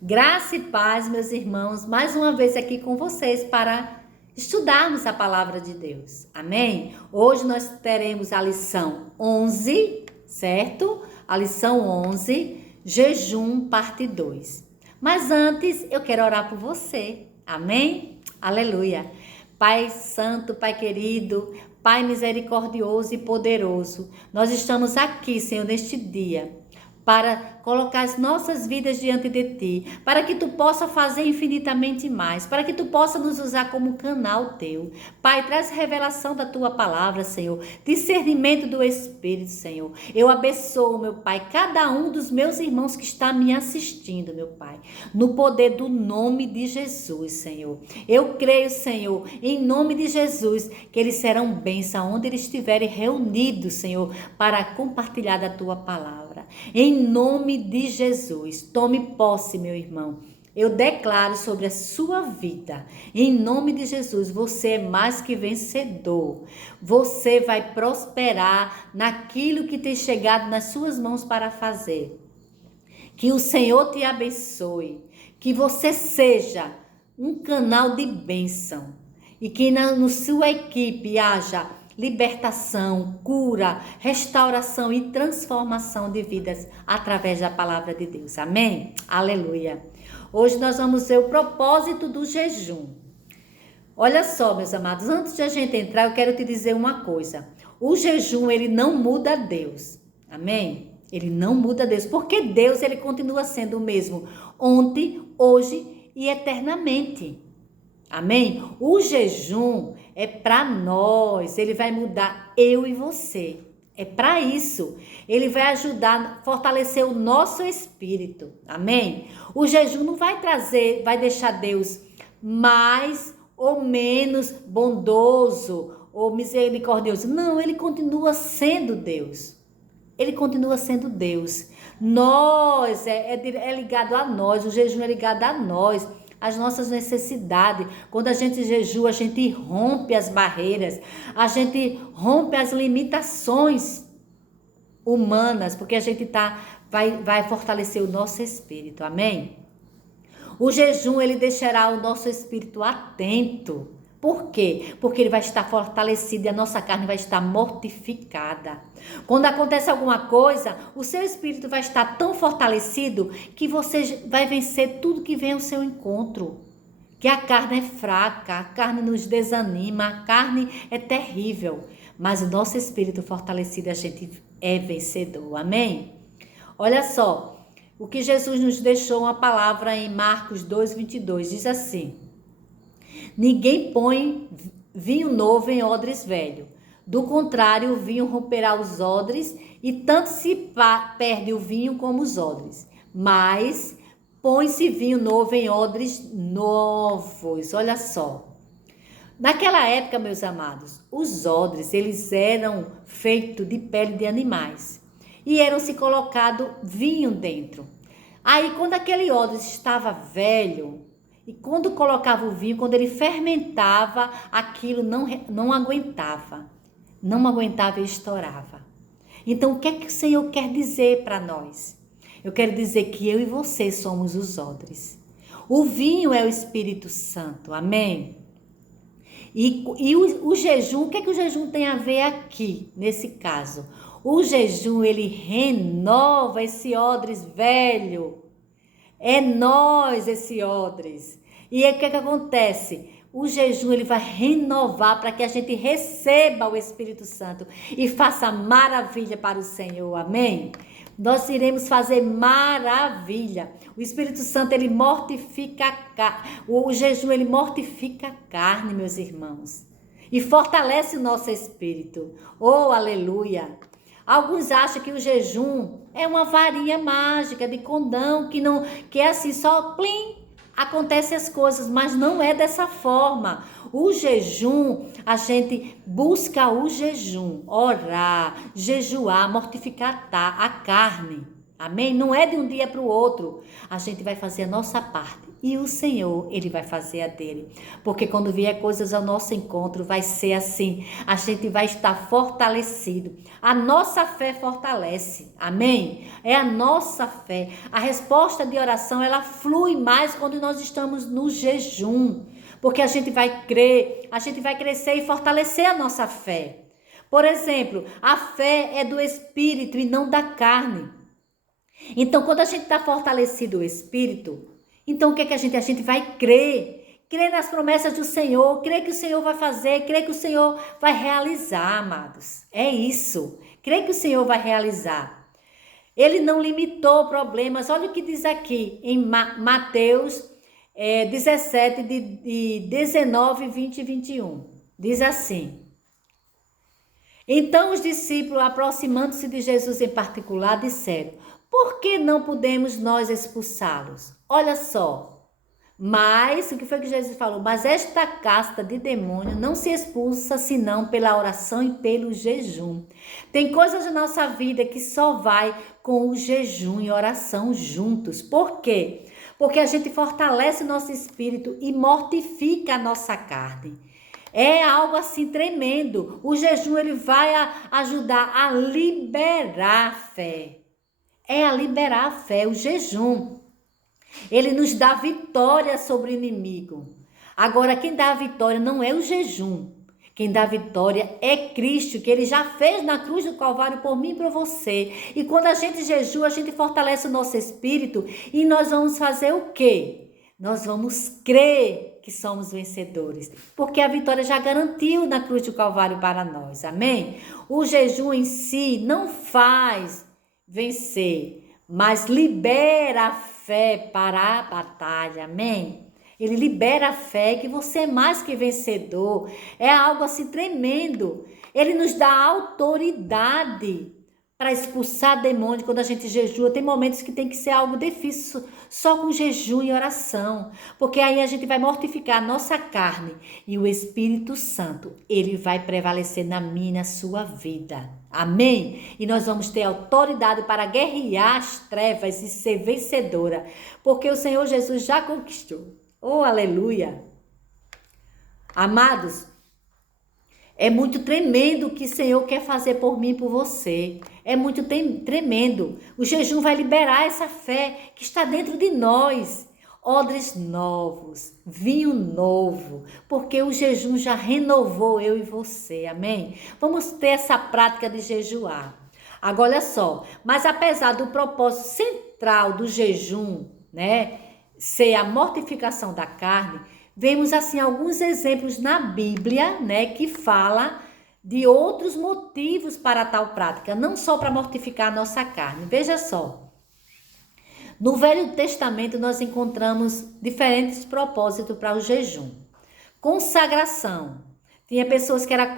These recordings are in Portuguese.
Graça e paz, meus irmãos, mais uma vez aqui com vocês para estudarmos a palavra de Deus. Amém? Hoje nós teremos a lição 11, certo? A lição 11, jejum, parte 2. Mas antes, eu quero orar por você. Amém? Aleluia. Pai santo, Pai querido, Pai misericordioso e poderoso, nós estamos aqui, Senhor, neste dia, para colocar as nossas vidas diante de Ti, para que Tu possa fazer infinitamente mais, para que Tu possa nos usar como canal Teu. Pai, traz revelação da Tua palavra, Senhor, discernimento do Espírito, Senhor. Eu abençoo, meu Pai, cada um dos meus irmãos que está me assistindo, meu Pai, no poder do nome de Jesus, Senhor. Eu creio, Senhor, em nome de Jesus, que eles serão bênção onde eles estiverem reunidos, Senhor, para compartilhar da Tua palavra. Em nome de Jesus, tome posse, meu irmão. Eu declaro sobre a sua vida, em nome de Jesus, você é mais que vencedor. Você vai prosperar naquilo que tem chegado nas suas mãos para fazer. Que o Senhor te abençoe, que você seja um canal de bênção e que na sua equipe haja libertação, cura, restauração e transformação de vidas através da palavra de Deus. Amém? Aleluia. Hoje nós vamos ver o propósito do jejum. Olha só, meus amados, antes de a gente entrar, eu quero te dizer uma coisa. O jejum, ele não muda Deus. Amém? Ele não muda Deus, porque Deus, ele continua sendo o mesmo ontem, hoje e eternamente. Amém? O jejum é para nós, ele vai mudar eu e você. É para isso. Ele vai ajudar a fortalecer o nosso espírito. Amém? O jejum não vai trazer, vai deixar Deus mais ou menos bondoso ou misericordioso. Não, ele continua sendo Deus. Ele continua sendo Deus. Nós, é ligado a nós, o jejum é ligado a nós. As nossas necessidades. Quando a gente jejua, a gente rompe as barreiras, a gente rompe as limitações humanas, porque a gente vai fortalecer o nosso espírito. Amém? O jejum, ele deixará o nosso espírito atento. Por quê? Porque ele vai estar fortalecido e a nossa carne vai estar mortificada. Quando acontece alguma coisa, o seu espírito vai estar tão fortalecido que você vai vencer tudo que vem ao seu encontro. Que a carne é fraca, a carne nos desanima, a carne é terrível. Mas o nosso espírito fortalecido, a gente é vencedor. Amém? Olha só, o que Jesus nos deixou uma palavra em Marcos 2:22, diz assim: ninguém põe vinho novo em odres velho. Do contrário, o vinho romperá os odres e tanto se perde o vinho como os odres. Mas põe-se vinho novo em odres novos. Olha só. Naquela época, meus amados, os odres, eles eram feitos de pele de animais. E eram-se colocado vinho dentro. Aí, quando aquele odre estava velho, e quando colocava o vinho, quando ele fermentava, aquilo não aguentava. Não aguentava e estourava. Então, o que é que o Senhor quer dizer para nós? Eu quero dizer que eu e você somos os odres. O vinho é o Espírito Santo. Amém? E o jejum, o que é que o jejum tem a ver aqui, nesse caso? O jejum, ele renova esse odres velho. É nós esse odres. E aí o que acontece? O jejum, ele vai renovar para que a gente receba o Espírito Santo e faça maravilha para o Senhor. Amém? Nós iremos fazer maravilha. O Espírito Santo, ele mortifica a carne. O jejum, ele mortifica a carne, meus irmãos. E fortalece o nosso espírito. Oh, aleluia! Alguns acham que o jejum é uma varinha mágica de condão, que é assim, só plim, acontecem as coisas, mas não é dessa forma. O jejum, a gente busca o jejum, orar, jejuar, mortificar a carne. Amém? Não é de um dia para o outro. A gente vai fazer a nossa parte. E o Senhor, Ele vai fazer a dele. Porque quando vier coisas ao nosso encontro, vai ser assim. A gente vai estar fortalecido. A nossa fé fortalece. Amém? É a nossa fé. A resposta de oração, ela flui mais quando nós estamos no jejum. Porque a gente vai crer, a gente vai crescer e fortalecer a nossa fé. Por exemplo, a fé é do Espírito e não da carne. Então, quando a gente está fortalecido o Espírito, então o que é que a gente vai crer? Crer nas promessas do Senhor, crer que o Senhor vai fazer, crer que o Senhor vai realizar, amados. É isso, crer que o Senhor vai realizar. Ele não limitou problemas, olha o que diz aqui em Mateus 17, de 19, 20 e 21. Diz assim: então os discípulos, aproximando-se de Jesus em particular, disseram: por que não podemos nós expulsá-los? Olha só, mas, o que foi que Jesus falou? Mas esta casta de demônio não se expulsa senão pela oração e pelo jejum. Tem coisas na nossa vida que só vai com o jejum e oração juntos. Por quê? Porque a gente fortalece o nosso espírito e mortifica a nossa carne. É algo assim tremendo. O jejum, ele vai ajudar a liberar a fé. É a liberar a fé, o jejum. Ele nos dá vitória sobre o inimigo. Agora, quem dá a vitória não é o jejum. Quem dá a vitória é Cristo, que Ele já fez na cruz do Calvário por mim e por você. E quando a gente jejua, a gente fortalece o nosso espírito e nós vamos fazer o quê? Nós vamos crer que somos vencedores, porque a vitória já garantiu na cruz do Calvário para nós, amém? O jejum em si não faz vencer, mas libera a fé para a batalha, amém? Ele libera a fé que você é mais que vencedor, é algo assim tremendo. Ele nos dá autoridade para expulsar demônio quando a gente jejua. Tem momentos que tem que ser algo difícil, só com jejum e oração, porque aí a gente vai mortificar a nossa carne e o Espírito Santo, ele vai prevalecer na minha e na sua vida. Amém? E nós vamos ter autoridade para guerrear as trevas e ser vencedora, porque o Senhor Jesus já conquistou. Oh, aleluia! Amados, é muito tremendo o que o Senhor quer fazer por mim e por você. É muito tremendo. O jejum vai liberar essa fé que está dentro de nós. Odres novos, vinho novo, porque o jejum já renovou eu e você, amém? Vamos ter essa prática de jejuar. Agora, olha só, mas apesar do propósito central do jejum, né, ser a mortificação da carne, vemos assim alguns exemplos na Bíblia, né, que fala de outros motivos para tal prática, não só para mortificar a nossa carne. Veja só. No Velho Testamento nós encontramos diferentes propósitos para o jejum. Consagração. Tinha pessoas que eram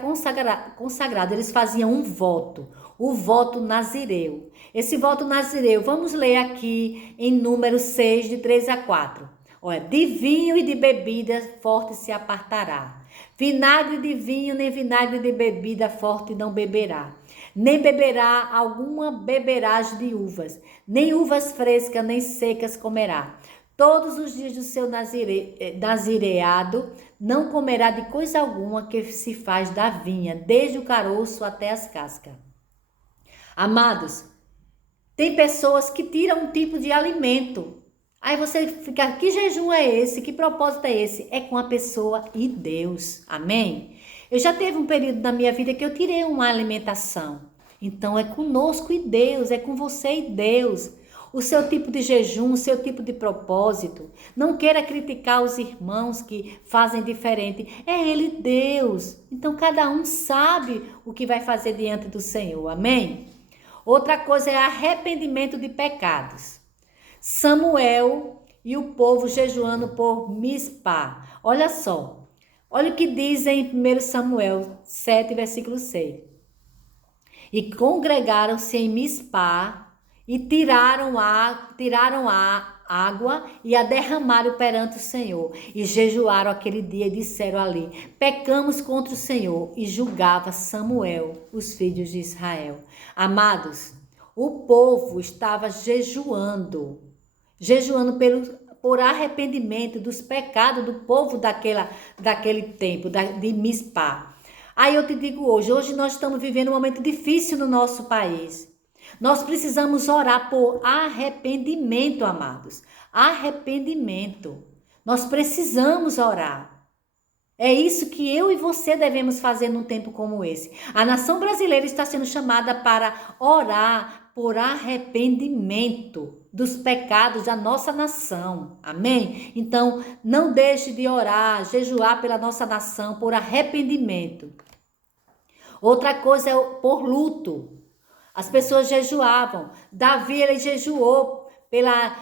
consagradas, eles faziam um voto, o voto nazireu. Esse voto nazireu, vamos ler aqui em Números 6, de 3 a 4. Olha, de vinho e de bebida forte se apartará. Vinagre de vinho, nem vinagre de bebida forte não beberá. Nem beberá alguma beberagem de uvas, nem uvas frescas, nem secas comerá. Todos os dias do seu nazireado não comerá de coisa alguma que se faz da vinha, desde o caroço até as cascas. Amados, tem pessoas que tiram um tipo de alimento. Aí você fica, que jejum é esse? Que propósito é esse? É com a pessoa e Deus. Amém? Eu já teve um período na minha vida que eu tirei uma alimentação. Então é conosco e Deus, é com você e Deus. O seu tipo de jejum, o seu tipo de propósito. Não queira criticar os irmãos que fazem diferente. É Ele Deus. Então cada um sabe o que vai fazer diante do Senhor. Amém? Outra coisa é arrependimento de pecados. Samuel e o povo jejuando por Mispá. Olha só. Olha o que diz em 1 Samuel 7, versículo 6. E congregaram-se em Mispá e tiraram a água e a derramaram perante o Senhor. E jejuaram aquele dia e disseram ali: pecamos contra o Senhor. E julgava Samuel os filhos de Israel. Amados, o povo estava jejuando por arrependimento dos pecados do povo daquele tempo, de Mispá. Aí eu te digo hoje nós estamos vivendo um momento difícil no nosso país. Nós precisamos orar por arrependimento, amados. Arrependimento. Nós precisamos orar. É isso que eu e você devemos fazer num tempo como esse. A nação brasileira está sendo chamada para orar por arrependimento dos pecados da nossa nação. Amém? Então, não deixe de orar, jejuar pela nossa nação por arrependimento. Outra coisa é por luto. As pessoas jejuavam. Davi, ele jejuou pela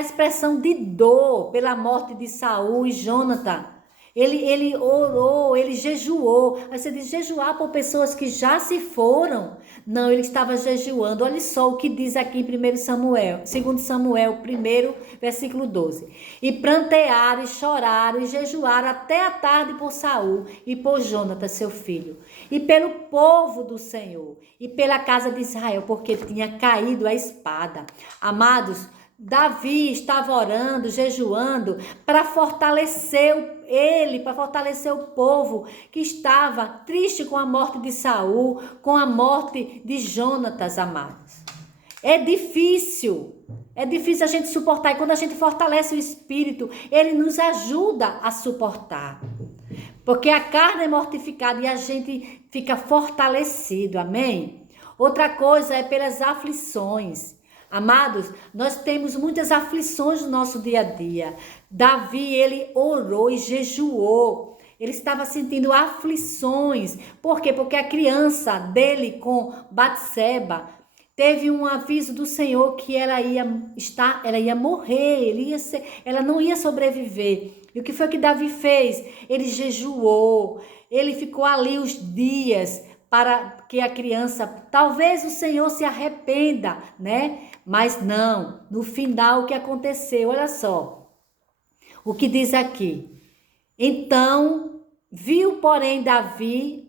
expressão de dor, pela morte de Saul e Jonathan. Ele orou, ele jejuou. Aí você diz, jejuar por pessoas que já se foram? Não, ele estava jejuando. Olha só o que diz aqui em 2 Samuel 1, versículo 12. E prantearam, e choraram, e jejuaram até a tarde por Saul e por Jonathan, seu filho. E pelo povo do Senhor, e pela casa de Israel, porque tinha caído a espada. Amados, Davi estava orando, jejuando, para fortalecer o povo que estava triste com a morte de Saul, com a morte de Jonatas, amados. É difícil a gente suportar, e quando a gente fortalece o espírito, ele nos ajuda a suportar. Porque a carne é mortificada e a gente fica fortalecido, amém? Outra coisa é pelas aflições. Amados, nós temos muitas aflições no nosso dia a dia. Davi, ele orou e jejuou. Ele estava sentindo aflições. Por quê? Porque a criança dele com Batseba teve um aviso do Senhor que ela ia morrer, ela não ia sobreviver. E o que foi que Davi fez? Ele jejuou, ele ficou ali os dias para que a criança, talvez o Senhor se arrependa, né? Mas não, no final o que aconteceu, olha só, o que diz aqui. Então, viu, porém, Davi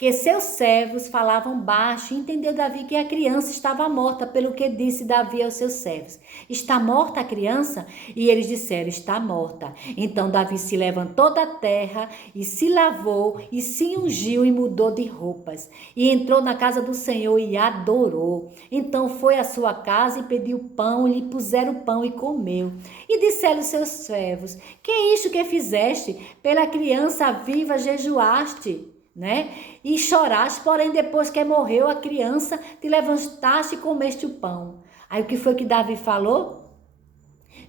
que seus servos falavam baixo, e entendeu Davi que a criança estava morta, pelo que disse Davi aos seus servos. Está morta a criança? E eles disseram, está morta. Então Davi se levantou da terra e se lavou e se ungiu e mudou de roupas. E entrou na casa do Senhor e adorou. Então foi à sua casa e pediu pão, e lhe puseram pão e comeu. E disseram seus servos, que é isto que fizeste? Pela criança viva jejuaste, né? E choraste, porém depois que morreu a criança, te levantaste e comeste o pão. Aí o que foi que Davi falou?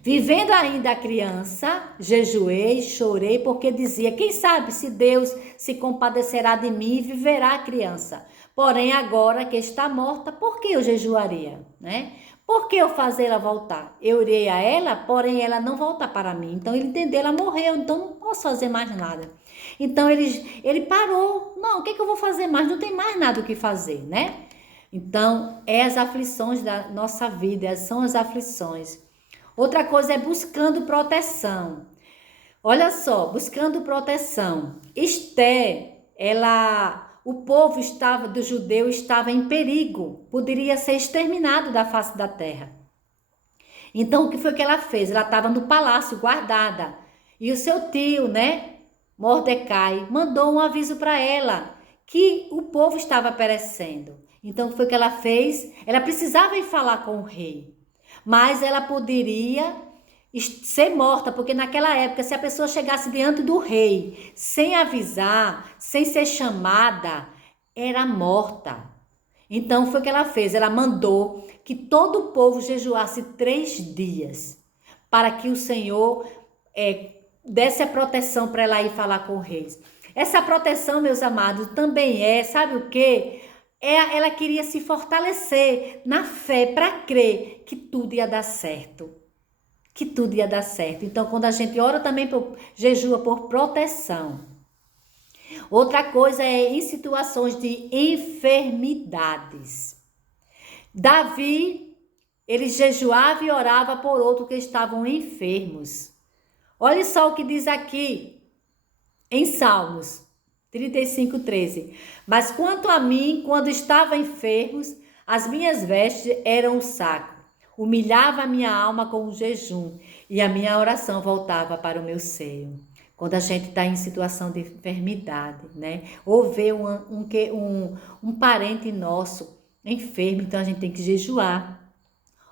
Vivendo ainda a criança, jejuei, chorei, porque dizia, quem sabe se Deus se compadecerá de mim e viverá a criança. Porém agora que está morta, por que eu jejuaria, né? Por que eu fazê-la voltar? Eu irei a ela, porém ela não volta para mim. Então ele entendeu, ela morreu, então não posso fazer mais nada. Então ele parou. Não, o que eu vou fazer mais? Não tem mais nada o que fazer, né? Então, as aflições da nossa vida, são as aflições. Outra coisa é buscando proteção. Olha só, buscando proteção. Esté, o povo do judeu estava em perigo, poderia ser exterminado da face da terra. Então, o que foi que ela fez? Ela estava no palácio, guardada. E o seu tio, né, Mordecai, mandou um aviso para ela, que o povo estava perecendo. Então, o que foi que ela fez? Ela precisava ir falar com o rei. Mas ela poderia ser morta, porque naquela época, se a pessoa chegasse diante do rei, sem avisar, sem ser chamada, era morta. Então, foi o que ela fez. Ela mandou que todo o povo jejuasse 3 dias, para que o Senhor desse a proteção para ela ir falar com o rei. Essa proteção, meus amados, também sabe o quê? Ela queria se fortalecer na fé para crer que tudo ia dar certo. Que tudo ia dar certo. Então, quando a gente ora também, jejua por proteção. Outra coisa é em situações de enfermidades. Davi, ele jejuava e orava por outros que estavam enfermos. Olha só o que diz aqui em Salmos 35:13. Mas quanto a mim, quando estava enfermos, As minhas vestes eram um saco. Humilhava a minha alma com um jejum e a minha oração voltava para o meu seio. Quando a gente está em situação de enfermidade, né? Ou vê um parente nosso enfermo, então a gente tem que jejuar,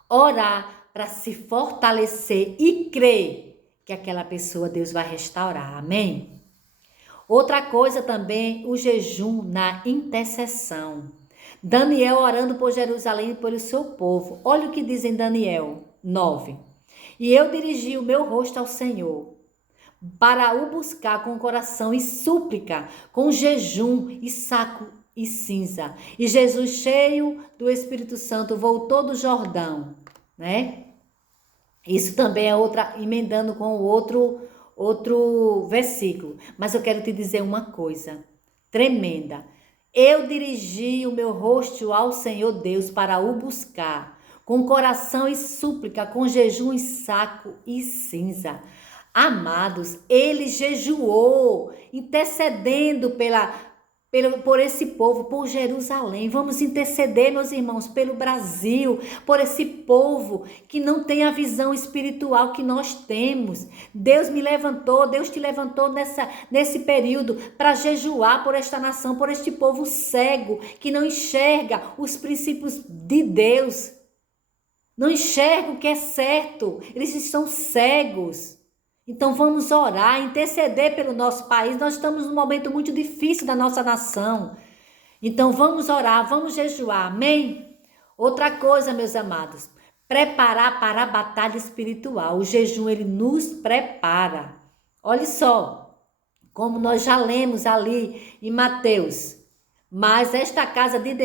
orar para se fortalecer e crer que aquela pessoa Deus vai restaurar. Amém? Outra coisa também, o jejum na intercessão. Daniel orando por Jerusalém e pelo seu povo. Olha o que diz em Daniel 9. E eu dirigi o meu rosto ao Senhor, para o buscar com coração e súplica, com jejum e saco e cinza. E Jesus, cheio do Espírito Santo, voltou do Jordão, né? Isso também é outra, emendando com o outro versículo. Mas eu quero te dizer uma coisa tremenda. Eu dirigi o meu rosto ao Senhor Deus para o buscar, com coração e súplica, com jejum e saco e cinza. Amados, ele jejuou, intercedendo por esse povo, por Jerusalém. Vamos interceder, meus irmãos, pelo Brasil, por esse povo que não tem a visão espiritual que nós temos. Deus me levantou, Deus te levantou nesse período para jejuar por esta nação, por este povo cego, que não enxerga os princípios de Deus, não enxerga o que é certo, eles estão cegos. Então vamos orar, interceder pelo nosso país. Nós estamos num momento muito difícil da nossa nação. Então vamos orar, vamos jejuar, amém? Outra coisa, meus amados, preparar para a batalha espiritual. O jejum, ele nos prepara. Olha só, como nós já lemos ali em Mateus. Mas esta casta de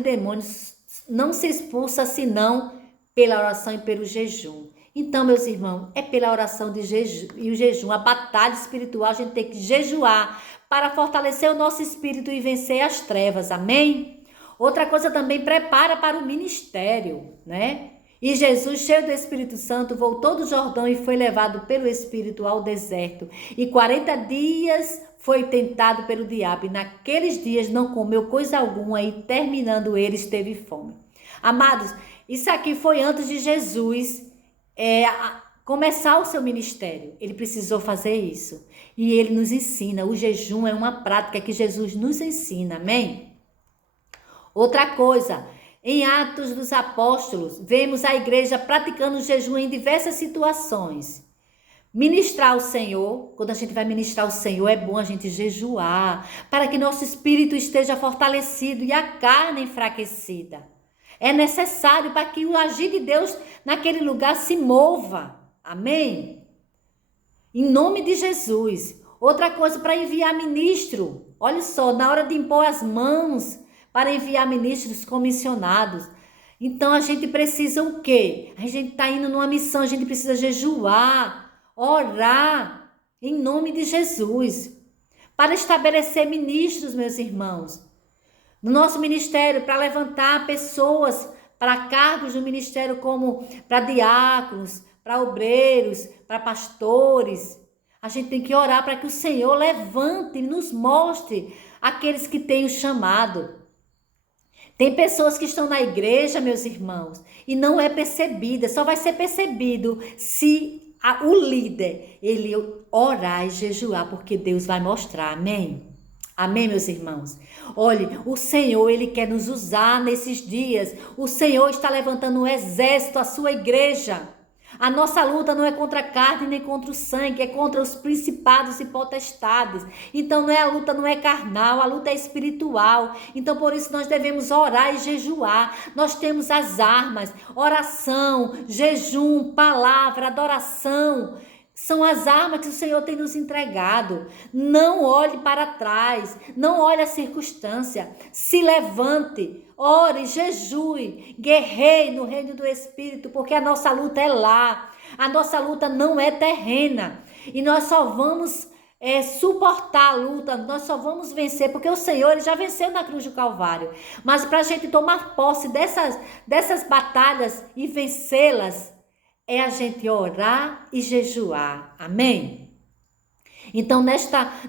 demônios não se expulsa senão pela oração e pelo jejum. Então, meus irmãos, é pela oração e o jejum, a batalha espiritual, a gente tem que jejuar para fortalecer o nosso espírito e vencer as trevas, amém? Outra coisa também, prepara para o ministério, né? E Jesus, cheio do Espírito Santo, voltou do Jordão e foi levado pelo Espírito ao deserto. E 40 dias foi tentado pelo diabo, e naqueles dias não comeu coisa alguma, e terminando eles, teve fome. Amados, isso aqui foi antes de Jesus começar o seu ministério. Ele precisou fazer isso. E ele nos ensina. O jejum é uma prática que Jesus nos ensina. Amém? Outra coisa. Em Atos dos Apóstolos, vemos a igreja praticando o jejum em diversas situações. Ministrar ao Senhor. Quando a gente vai ministrar ao Senhor, é bom a gente jejuar. Para que nosso espírito esteja fortalecido e a carne enfraquecida. É necessário para que o agir de Deus naquele lugar se mova. Amém? Em nome de Jesus. Outra coisa, para enviar ministro. Olha só, na hora de impor as mãos para enviar ministros comissionados. Então a gente precisa o quê? A gente está indo numa missão, a gente precisa jejuar, orar, em nome de Jesus. Para estabelecer ministros, meus irmãos. No nosso ministério, para levantar pessoas para cargos do ministério, como para diáconos, para obreiros, para pastores. A gente tem que orar para que o Senhor levante e nos mostre aqueles que têm o chamado. Tem pessoas que estão na igreja, meus irmãos, e não é percebida, só vai ser percebido se o líder, ele orar e jejuar, porque Deus vai mostrar, amém? Amém, meus irmãos? Olhe, o Senhor, ele quer nos usar nesses dias. O Senhor está levantando um exército, a sua igreja. A nossa luta não é contra a carne nem contra o sangue, é contra os principados e potestades. Então a luta não é carnal, a luta é espiritual. Então por isso nós devemos orar e jejuar. Nós temos as armas, oração, jejum, palavra, adoração. São as armas que o Senhor tem nos entregado. Não olhe para trás, não olhe a circunstância. Se levante, ore, jejue, guerreie no reino do Espírito, porque a nossa luta é lá. A nossa luta não é terrena. E nós só vamos suportar a luta, nós só vamos vencer, porque o Senhor ele já venceu na cruz do Calvário. Mas para a gente tomar posse dessas batalhas e vencê-las, é a gente orar e jejuar. Amém? Então,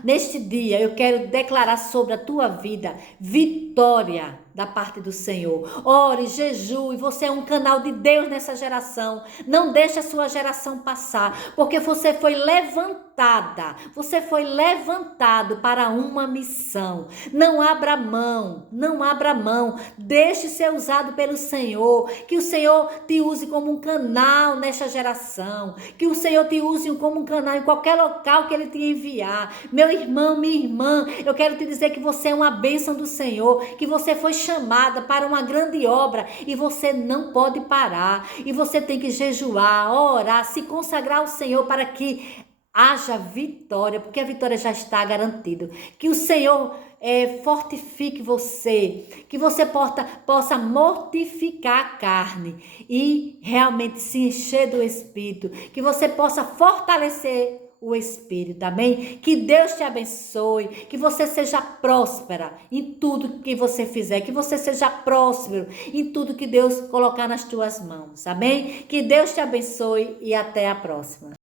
neste dia, eu quero declarar sobre a tua vida vitória da parte do Senhor. Ore, jejue, você é um canal de Deus nessa geração. Não deixe a sua geração passar, porque você foi levantada, você foi levantado para uma missão. Não abra mão, não abra mão. Deixe ser usado pelo Senhor, que o Senhor te use como um canal nesta geração, que o Senhor te use como um canal em qualquer local que Ele te enviar. Meu irmão, minha irmã, eu quero te dizer que você é uma bênção do Senhor, que você foi chamada para uma grande obra e você não pode parar. E você tem que jejuar, orar, se consagrar ao Senhor para que haja vitória, porque a vitória já está garantida. Que o Senhor fortifique você, que você possa mortificar a carne e realmente se encher do Espírito, que você possa fortalecer o Espírito, amém? Que Deus te abençoe, que você seja próspera em tudo que você fizer, que você seja próspero em tudo que Deus colocar nas tuas mãos, amém? Que Deus te abençoe e até a próxima.